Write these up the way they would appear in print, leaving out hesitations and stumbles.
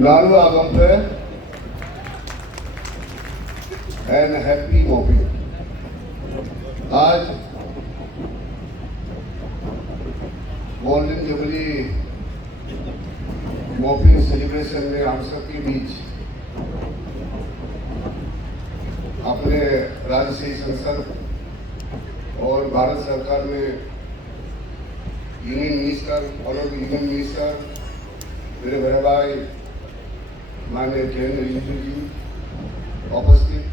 Nanu Agampe and happy mopping. आज golden jubilee mopping celebration में हम सबके बीच अपने राजशाही संसद और भारत सरकार में union minister honourable union minister मेरे बड़े भाई माननीय किरेन रिजिजू जी उपस्थित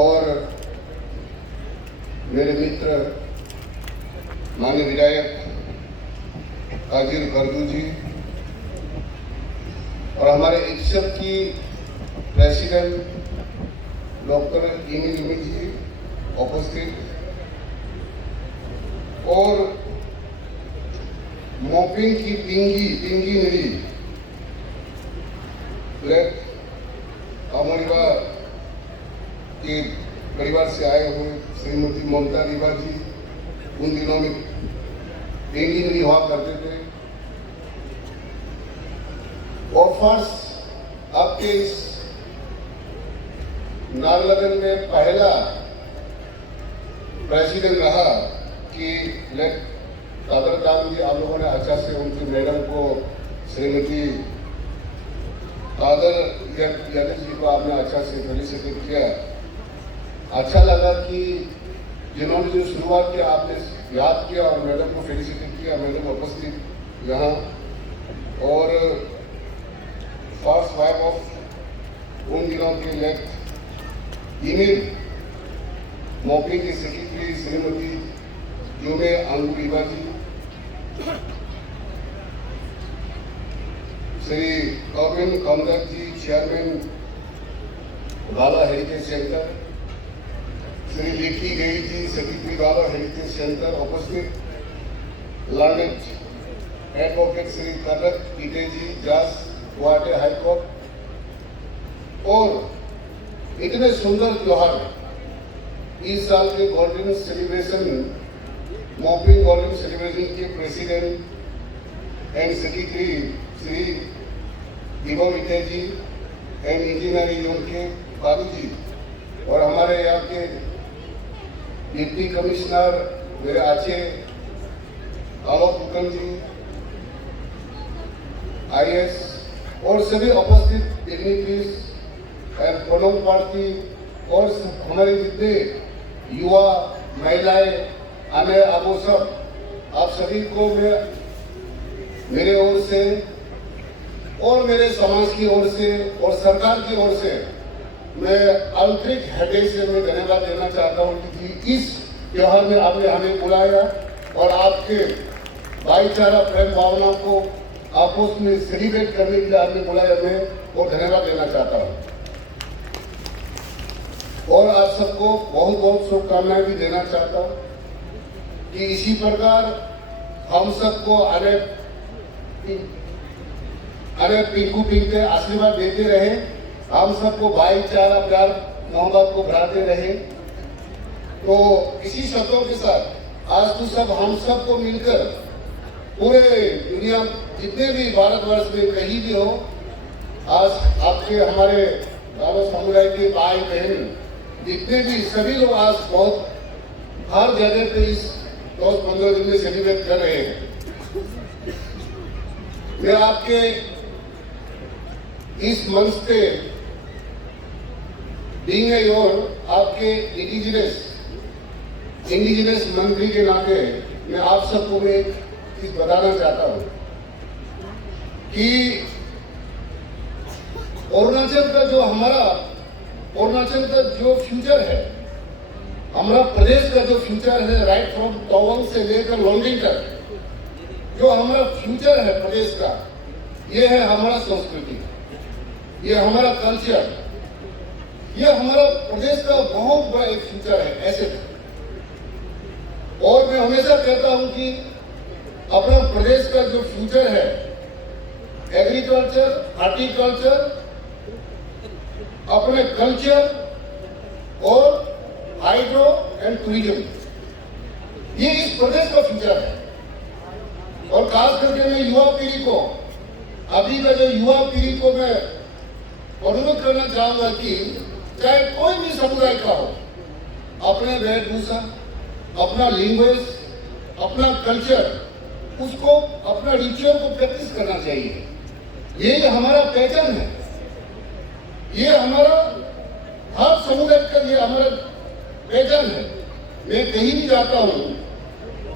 और मेरे मित्र माननीय विधायक काजिर गर्दू जी और हमारे एक्सप की प्रेसिडेंट डॉक्टर इमी निमी जी उपस्थित और मॉपिंग की पिंगी निरी ब्लैक अमरिवा के परिवार से आए हुए श्रीमती ममता दीवा जी उन दिनों में पिंगी निरी हुआ करते थे और फर्स्ट आपके इस नारलगन में पहला प्रेसिडेंट रहा कि कादर खान जी आप लोगों ने अच्छा से उनकी मैडम को श्रीमती कादर यादव जी को आपने अच्छा से फेलिसिटेट किया। अच्छा लगा कि जिन्होंने जो शुरुआत किया आपने याद किया और मैडम को फेलिसिटेट किया। मैडम उपस्थित यहाँ और फर्स्ट वाइफ ऑफ उन दिनों के लेफ्ट ईमेल मॉपिंग की सेक्रेटरी श्रीमती जोमे अंगुरीवा जी, श्री कॉबिन कॉमदर जी चेयरमैन बाबा हेरिटेज सेंटर, श्री लिखी गई जी सेक्रेटरी बाबा हेरिटेज सेंटर उपस्थित, लर्नेड एडवोकेट श्री करत पीटे जी जज गुवाहाटी हाईकोर्ट और इतने सुंदर त्योहार इस साल के golden celebration mopping golden celebration के प्रेसिडेंट एंड सेक्रेटरी श्री दिवा विटे जी एंड इंजीनियरिंग यूनिट के बाबू जी और हमारे यहाँ के डिप्टी कमिश्नर मेरे आचे आलोक हुकम जी IAS और सभी उपस्थित डिग्निटरीज एंड प्रणव पार्टी और हमारे जितने युवा महिलाएं आने आप सब आप सभी को मैं मेरे ओर से और मेरे समाज की ओर से और सरकार की ओर से मैं आंतरिक हृदय से मैं धन्यवाद देना चाहता हूँ कि इस त्योहार में आपने हमें बुलाया और आपके भाईचारा प्रेम भावना को आपस में सेलिब्रेट करने के लिए आपने बुलाया मैं और धन्यवाद देना चाहता हूँ और आप सबको बहुत बहुत शुभकामनाएं भी देना चाहता हूँ कि इसी प्रकार हम सबको अरे पिंकू पिंके आशीर्वाद देते रहे, हम सबको भाईचारा प्यार मोहब्बत को बढ़ाते रहे। तो इसी शब्दों के साथ आज तो सब हम सबको मिलकर पूरे दुनिया जितने भी भारतवर्ष में कहीं भी हो आज आपके हमारे बाबा समुदाय के भाई बहन जितने भी सभी लोग आज बहुत हर जगह पे इस 10-15 दिन में सेलिब्रेट कर रहे हैं। मैं आपके इस मंच पे बीइंग योर आपके इंडिजिनस मंत्री के नाते मैं आप सबको मैं एक चीज बताना चाहता हूं कि अरुणाचल का जो फ्यूचर है, हमारा प्रदेश का जो फ्यूचर है राइट फ्रॉम तवांग से लेकर लॉन्डिंग तक जो हमारा फ्यूचर है प्रदेश का, ये है हमारा संस्कृति, ये हमारा कल्चर, ये हमारा प्रदेश का बहुत बड़ा एक फ्यूचर है ऐसे। और मैं हमेशा कहता हूं कि अपना प्रदेश का जो फ्यूचर है एग्रीकल्चर, हॉर्टिकल्चर, अपने कल्चर और हाइड्रो एंड टूरिज्म, ये इस प्रदेश का फ्यूचर है। और खास करके मैं युवा पीढ़ी पीढ़ी को, अभी का जो युवा पीढ़ी को मैं अनुरोध करना चाहूंगा कि चाहे कोई भी समुदाय का हो, अपने वेशभूषा, अपना लैंग्वेज, अपना कल्चर, उसको अपना रिचुअल को प्रैक्टिस करना चाहिए। ये हमारा पहचान है, ये हमारा हर समुदाय का ये हमारा पहचान है। मैं कहीं भी जाता हूँ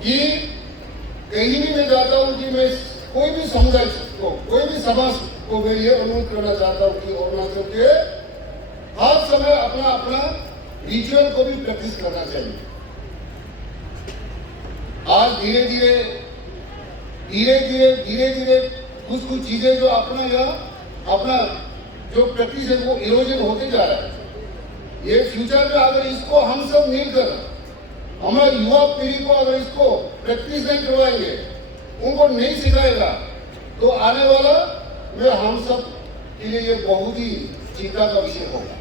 कि कहीं भी मैं जाता हूँ कि मैं कोई भी समुदाय को, कोई भी समाज को मैं ये अनुरोध करना चाहता हूँ कि अरुणाचल के हर समय अपना अपना रिचुअल को भी प्रैक्टिस करना चाहिए। आज धीरे धीरे कुछ चीजें जो अपना जो प्रैक्टिस है वो इरोजन होते जा रहा है। ये फ्यूचर में अगर इसको हम सब मिलकर हमारे युवा पीढ़ी को अगर इसको प्रैक्टिस नहीं करवाएंगे, उनको नहीं सिखाएगा, तो आने वाला में हम सब के लिए ये बहुत ही चिंता का विषय होगा।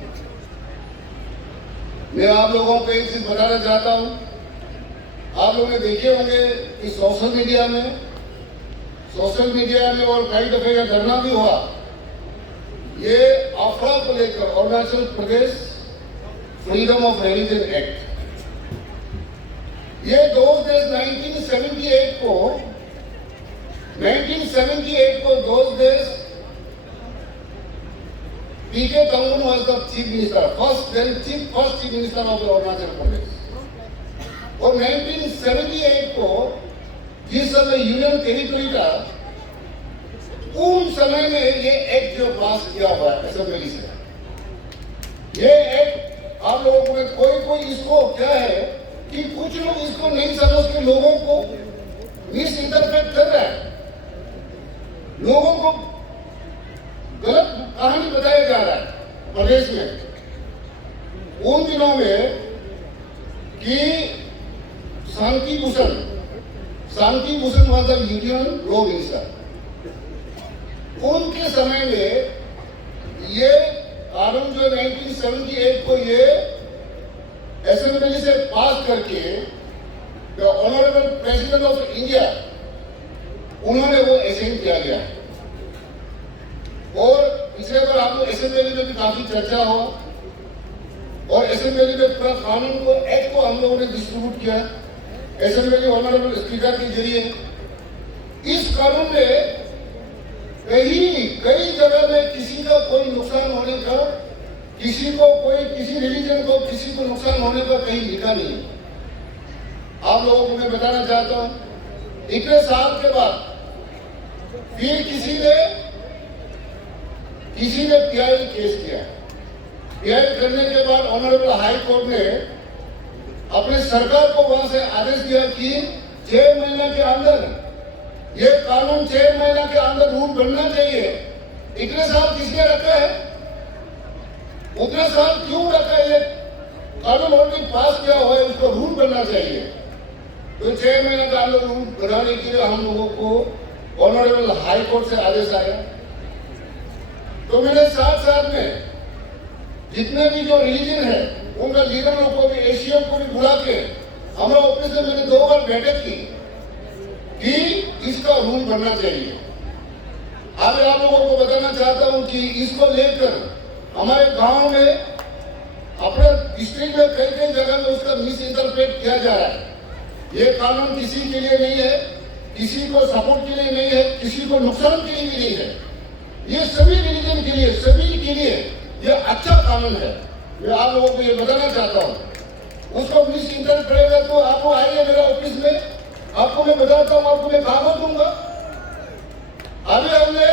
मैं आप लोगों को एक चीज बताना चाहता हूं, आप लोगों ने देखे होंगे कि सोशल मीडिया में और कई दफे का धरना भी हुआ, ये अफरा को लेकर Arunachal Pradesh freedom of religion act. ये 1978 को those days PK Tangún was the chief minister, first chief minister of Arunachal Pradesh. और 1978 को जिस समय यूनियन टेरिटरी था, उन समय में ये एक्ट जो पास किया हुआ है असेंबली से, ये एक्ट आप लोगों में कोई इसको क्या है कि कुछ लोग इसको नहीं समझ के लोगों को मिस इंटरप्रेट कर रहा है, लोगों को गलत कहानी बताया जा रहा है प्रदेश में। उन दिनों में कि Shanti Bhushan was the union law minister, उनके समय में ये कानून जो 1978 को ये असेंबली से पास करके the honourable president of India, उन्होंने वो असेंट किया गया। और पिछले बार हम लोग असेंबली में भी काफी चर्चा हुआ और असेंबली में पूरा कानून को, एक्ट को हम लोगों ने डिस्ट्रीब्यूट किया असेंबली ऑनरेबल स्पीकर के जरिए। इस कानून में कई जगह में किसी का कोई नुकसान होने का, किसी रिलीजन को किसी को नुकसान होने का कहीं लिखा नहीं। आप लोगों को मैं बताना चाहता हूं, इतने साल के बाद फिर किसी ने पीआई केस किया। पीआई करने के बाद ऑनरेबल हाई कोर्ट ने अपने सरकार को वहां से आदेश दिया कि 6 महीने के अंदर ये कानून 6 महीने के अंदर रूल बनना चाहिए। इतने साल किसने रखा है, उतने साल क्यों रखा है? ये कानून ऑलरेडी पास किया हुआ है, उसको रूल बनना चाहिए। तो 6 महीने का अंदर रूल बनाने के लिए हम लोगों को ऑनरेबल हाई कोर्ट से आदेश आया। तो मैंने साथ में जितने भी जो रिलीजन है उनका लीडरों को भी, एशिया को भी बुला के हमारा ऑफिस में मैंने 2 बार बैठक की कि इसका रूल बनना चाहिए। आज आप लोगों को बताना चाहता हूं कि इसको लेकर हमारे गांव में, अपने डिस्ट्रिक्ट में कई जगह में उसका मिस इंटरप्रेट किया जा रहा है। ये कानून किसी के लिए नहीं है, किसी को सपोर्ट के लिए नहीं है, किसी को नुकसान के लिए भी नहीं है। ये सभी रिलीजन के लिए, सभी के लिए ये अच्छा कानून है। मैं आप लोगों को ये बताना चाहता हूँ। उसको मिस इंटरप्रेट करेगा तो आपको आइए मेरे ऑफिस में, आपको मैं बताता हूँ, आपको मैं कागज दूंगा। अभी हमने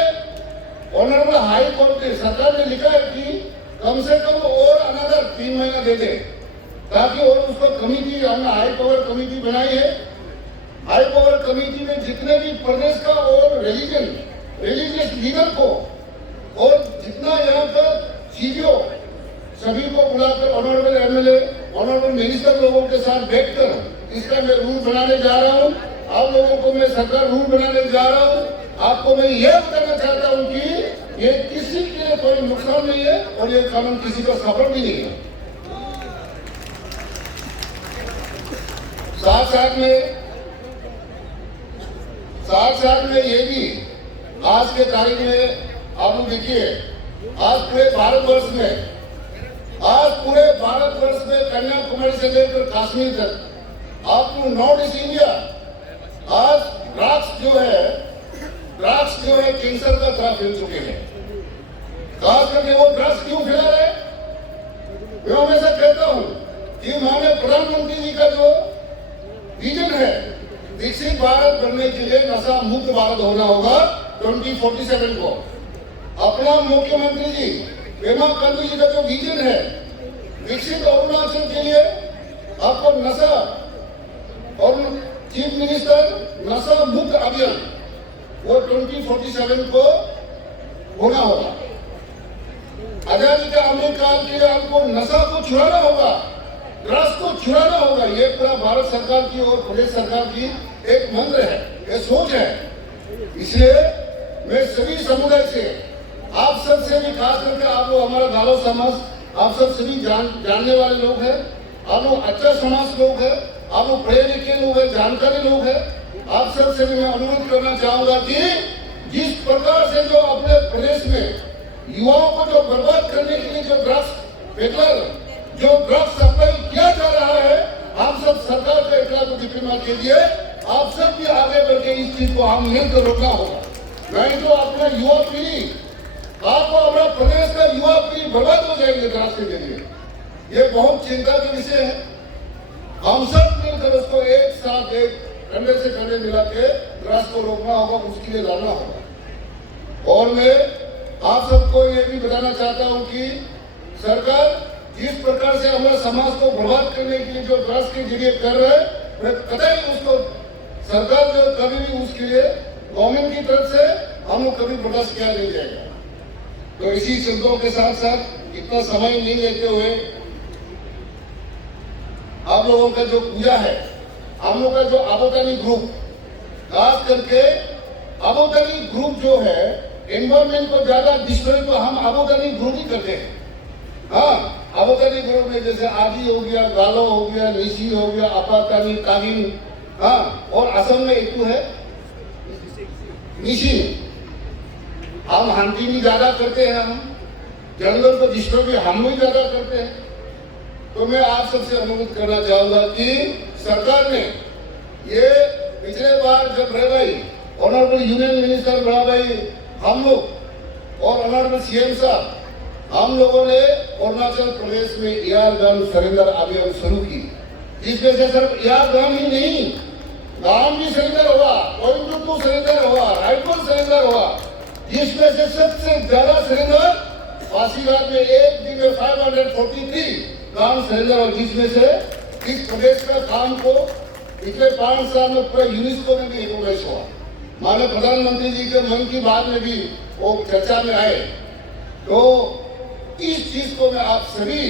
ऑनरेबल हाई कोर्ट के सरकार ने लिखा है कि कम से कम और अनदर 3 महीना दे दे, ताकि और उसको कमिटी, हमने हाई पावर कमिटी बनाई है। हाई पावर कमिटी में जितने भी प्रदेश का और रिलीजियस लीडर को और जितना यहाँ का सीडीओ, सभी को बुलाकर ऑनरेबल एमएलए, ऑनरेबल मिनिस्टर लोगों के साथ बैठकर इसका मैं रूल बनाने जा रहा हूँ। आप लोगों को मैं सरकार रूल बनाने जा रहा हूँ। आपको मैं यह बताना चाहता हूँ कि ये किसी के लिए कोई नुकसान नहीं है और ये कानून किसी का सफर भी नहीं है। साथ साथ में ये भी आज के तारीख में आप लोग देखिए, आज पूरे भारतवर्ष में कन्याकुमारी से लेकर कश्मीर तक, आप लोग नॉर्थ ईस्ट इंडिया, आज ड्रग्स जो है कैंसर का तरह फैल चुके हैं। खास करके वो ड्रग्स क्यों फैला रहे? मैं हमेशा कहता हूं कि माननीय प्रधानमंत्री जी का जो विजन है, विकसित भारत बनने के लिए नशा मुक्त भारत होना होगा 2047 को। अपना मुख्यमंत्री जी पेमा खांडू जी का जो विजन है, विकसित अरुणाचल के लिए आपको नशा, और चीफ मिनिस्टर नशा मुक्त अभियान वो 2047 को होना होगा। आजादी का अमृत काल के लिए आपको नशा को छुड़ाना होगा, ड्रग्स को छुड़ाना होगा। ये पूरा भारत सरकार की और प्रदेश सरकार की एक मंत्र है, ये सोच है। इसलिए मैं सभी समुदाय से, आप सब से भी, खास करके आप लोग हमारा गालो समाज, आप सब सभी जानने वाले लोग हैं, आप लोग अच्छा समाज लोग हैं, आप लोग पढ़े लिखे लोग हैं, जानकारी लोग हैं। आप सब से भी मैं अनुरोध करना चाहूंगा कि जिस प्रकार से जो अपने प्रदेश में युवाओं को जो बर्बाद करने के लिए जो ड्रग्स पेडलर, जो ड्रग्स सप्लाई किया जा रहा है, आप सब सरकार के इतना को डिप्लोमा के लिए आप सब भी आगे बढ़ के इस चीज को हम मिलकर रोकना होगा। नहीं तो अपना युवा पीढ़ी, आपको हमारा प्रदेश का युवा पीढ़ी बर्बाद हो जाएंगे ड्रग्स के जरिए। ये बहुत चिंता का विषय है। हम सब मिलकर उसको एक साथ, एक कंधे से कंधे मिला के ड्रग्स को रोकना होगा, उसके लिए लड़ना होगा। और मैं आप सबको ये भी बताना चाहता हूं कि सरकार जिस प्रकार से हमारे समाज को बर्बाद करने के लिए जो ड्रग्स के जरिए कर रहे हैं, मैं कतई उसको सरकार जो कभी भी उसके लिए गवर्नमेंट की तरफ से हम लोग कभी बर्दाश्त किया नहीं जाएगा। तो इसी शब्दों के साथ साथ इतना समय नहीं लेते हुए, आप लोगों का जो पूजा है, हम लोग का जो आबोतानी ग्रुप, खास करके आबोतानी ग्रुप जो है, एनवायरमेंट को ज्यादा डिस्ट्रॉय तो हम आबोतानी ग्रुप ही करते हैं। हाँ, आबोतानी ग्रुप में जैसे आदि हो गया, गालो हो गया, निशी हो गया, अपातानी, कागिन, हाँ, और असम में एक है निशी। हम हंटिंग ज्यादा करते हैं, हम जंगल को डिस्ट्रॉय भी हम लोग ज्यादा करते हैं। तो मैं आप सबसे अनुरोध करना चाहूंगा कि सरकार ने ये पिछले बार जब रह गई, ऑनरेबल यूनियन मिनिस्टर बड़ा भाई, हम लोग और ऑनरेबल सीएम साहब, हम लोगों ने अरुणाचल प्रदेश में एयर गन सरेंडर अभियान शुरू की, जिसमें से सिर्फ एयर गन ही नहीं, गांव भी सरेंडर हुआ, कोयम्बटूर सरेंडर हुआ, रायपुर सरेंडर हुआ, जिसमें से सबसे ज्यादा सरेंडर पासीघाट में एक दिन में 543 गांव सरेंडर हुआ, जिसमें से इस प्रदेश का काम को पिछले 5 साल में पूरा यूनेस्को में भी रिकॉग्नाइज हुआ। माननीय प्रधानमंत्री जी के मन की बात में भी वो चर्चा में आए। तो इस चीज को मैं आप सभी,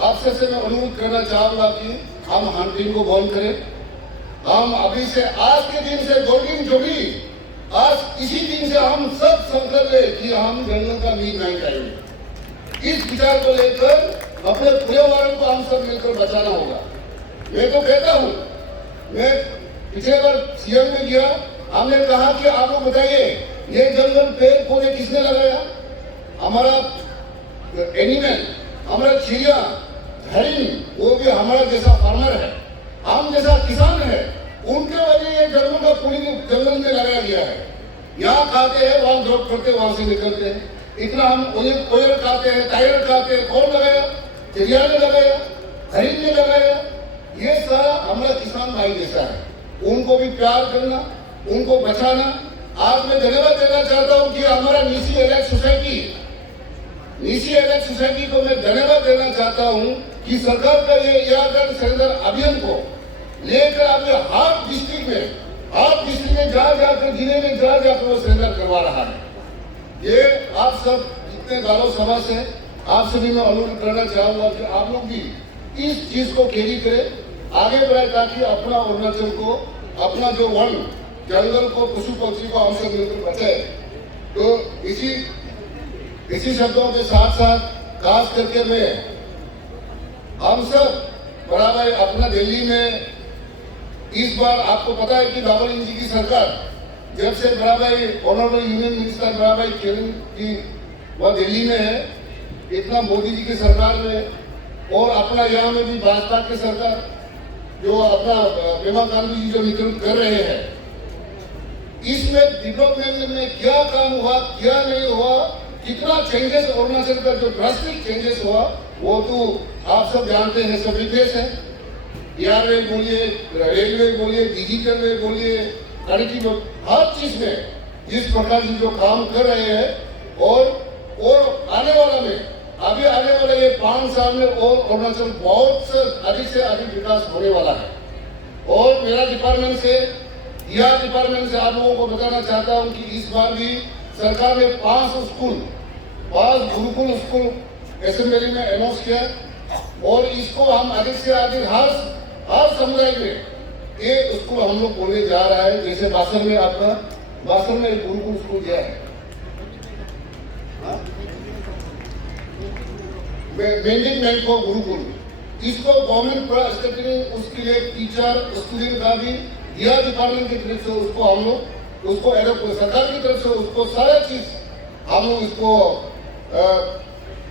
आप सबसे मैं अनुरोध करना चाहूंगा कि हम हंटिंग को बंद करें। हम अभी से, आज के दिन से गोल्डन जुबली, आज इसी दिन से हम सब संकल्प ले कि हम जंगल का मीट नहीं खाएंगे। इस विचार को लेकर अपने पर्यावरण को हम सब मिलकर बचाना होगा। मैं तो कहता हूँ, मैं पिछले बार सीएम में गया, हमने कहा कि आप लोग बताइए ये जंगल पेड़ पौधे किसने लगाया? हमारा एनिमल, हमारा चिड़िया, हरिण, वो भी हमारा जैसा फार्मर है, हम जैसा किसान है, उनके वजह ये जंगल का पूरी जंगल में लगाया गया है। यहाँ खाते हैं, वहां ड्रॉप करते, वहां से निकलते हैं। इतना हम कोयल खाते हैं, टाइगर खाते हैं, कौन लगाया? चिड़िया ने लगाया, हरिण ने लगाया। ये सारा हमारा किसान भाई जैसा है, उनको भी प्यार करना, उनको बचाना। आज मैं धन्यवाद देना चाहता हूँ कि हमारा निशी एलाइट सोसाइटी को मैं धन्यवाद देना चाहता हूँ कि सरकार का ये एयर सरेंडर अभियान को लेकर अपने हर डिस्ट्रिक्ट में जा जाकर, जिले में जा जाकर वो सरेंडर करवा रहा है। ये आप सब जितने गालो समाज है, आप सभी में अनुरोध करना चाहूंगा कि आप लोग भी इस चीज को कैरी करें, आगे बढ़ाए, ताकि अपना अरुणाचल को, अपना जो वन जंगल को, पशु पक्षी को हम सब मिलकर बचाए। तो इसी शब्दों के साथ साथ खास करके मैं हम सब बराबर अपना दिल्ली में इस बार आपको पता है कि डबल इंजन की सरकार जब से बड़ा भाई ऑनरेबल यूनियन मिनिस्टर बड़ा भाई किरण की वह दिल्ली में है, इतना मोदी जी की सरकार में और अपना यहाँ में भी भाजपा की सरकार जो अपना पेमा खांडू जी जो नेतृत्व कर रहे हैं, इसमें डेवलपमेंट में क्या काम हुआ, क्या नहीं हुआ, कितना चेंजेस अरुणाचल का जो ड्रास्टिक चेंजेस हुआ वो तो आप सब जानते हैं, सब विदेश है। एयरवे बोलिए, रेलवे बोलिए, डिजिटल वे बोलिए, कनेक्टिव, हर चीज में जिस प्रकार से जो काम कर रहे हैं और आने वाला में अभी आने वाले ये 5 साल में और अरुणाचल बहुत से अधिक विकास होने वाला है। और मेरा डिपार्टमेंट से आप लोगों को बताना चाहता हूं कि इस बार भी सरकार ने 5 गुरुकुल स्कूल असेंबली में अनाउंस किया और इसको हम अधिक से अधिक हर समुदाय में ये स्कूल हम लोग खोलने जा रहा है। जैसे बासर में एक गुरुकुल स्कूल गया है, मैनेजमेंट को गुरुकुल, इसको गवर्नमेंट पूरा स्टेटिंग, उसके लिए टीचर स्टूडेंट का भी दिया डिपार्टमेंट की तरफ से उसको हम लोग उसको सरकार की तरफ से उसको सारा चीज हम लोग इसको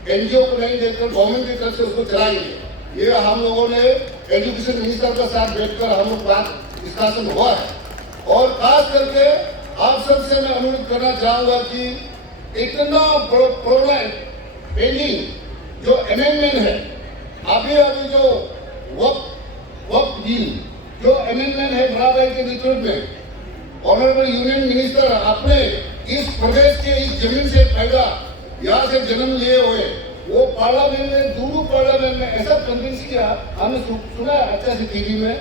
एनजीओ को नहीं देकर गवर्नमेंट की तरफ से उसको चलाएंगे। ये हम लोगों ने एजुकेशन मिनिस्टर के साथ बैठकर हम लोग बात डिस्कशन हुआ है। और खास करके आप सबसे मैं अनुरोध करना चाहूंगा कि इतना पुराना पेंडिंग जो अमेंडमेंट है, अभी जो वक्त बिल जो अमेंडमेंट है बड़ा भाई के नेतृत्व में, ऑनरेबल यूनियन मिनिस्टर अपने इस प्रदेश के इस जमीन से पैदा यहाँ से जन्म लिए हुए वो पार्लियामेंट में दूर पार्लियामेंट में ऐसा कन्विंस किया, हमने सुना अच्छा से टीवी में,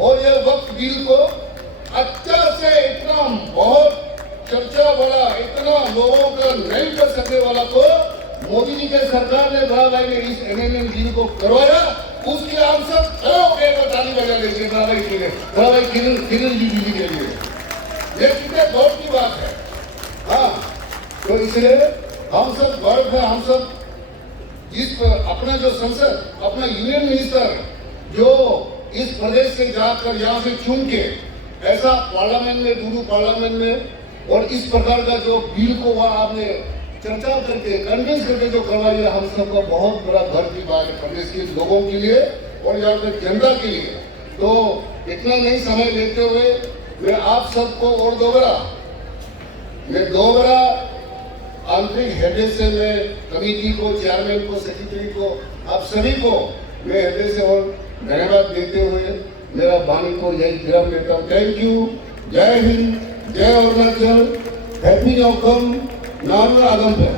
और ये वक्त बिल को अच्छा से इतना बहुत चर्चा वाला, इतना लोगों का नहीं कर सकने वाला को मोदी जी के सरकार ने बड़ा भाई ने इस अमेंडमेंट बिल को करवाया। उसके हम सब ताली बजा देंगे बड़ा भाई किरण जी के लिए। ये कितने गौर की बात है। हाँ, तो इसलिए हम सब गर्व है, हम सब इस अपना जो संसद, अपना यूनियन मिनिस्टर जो इस प्रदेश से जाकर यहाँ से चुन के ऐसा पार्लियामेंट में, दूर पार्लियामेंट में, और इस प्रकार का जो बिल को वहाँ आपने चर्चा करके कन्विंस करके जो करवाई है, हम सबको बहुत बड़ा गर्व की बात है प्रदेश के लोगों के लिए और यहाँ के जनता के लिए। तो इतना नहीं समय लेते हुए मैं आप सबको और दोबारा आंतरिक हृदय से मैं कमेटी को, चेयरमैन को, सेक्रेटरी को, आप सभी को मैं हृदय से और धन्यवाद देते हुए मेरा वाणी को यही विराम देता हूँ। Thank you. जय हिंद, जय अरुणाचल, हैप्पी नवकम, नाम आगम है।